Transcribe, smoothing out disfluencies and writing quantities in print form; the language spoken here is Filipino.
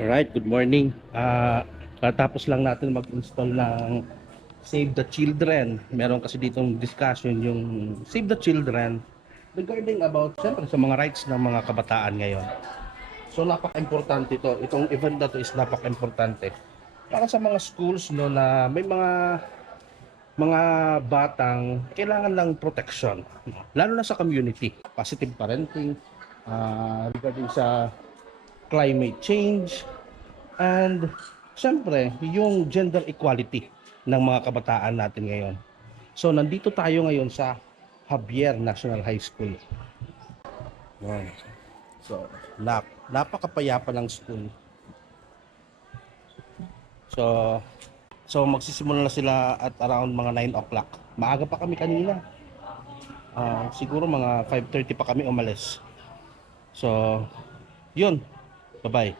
Alright, good morning. Katapos lang natin mag-install ng Save the Children. Meron kasi ditong discussion yung Save the Children regarding about, siyempre, sa mga rights ng mga kabataan ngayon. So, napaka-importante ito. Itong event na to is napaka-importante. Para sa mga schools no, na may mga batang kailangan ng protection. Lalo na sa community. Positive parenting, regarding sa climate change, and syempre, yung gender equality ng mga kabataan natin ngayon. So, nandito tayo ngayon sa Javier National High School. Yan. So, napakapayapa ng school. So, magsisimula na sila at around mga 9 o'clock. Maaga pa kami kanina. Siguro mga 5:30 pa kami umalis. So, yun. Bye-bye.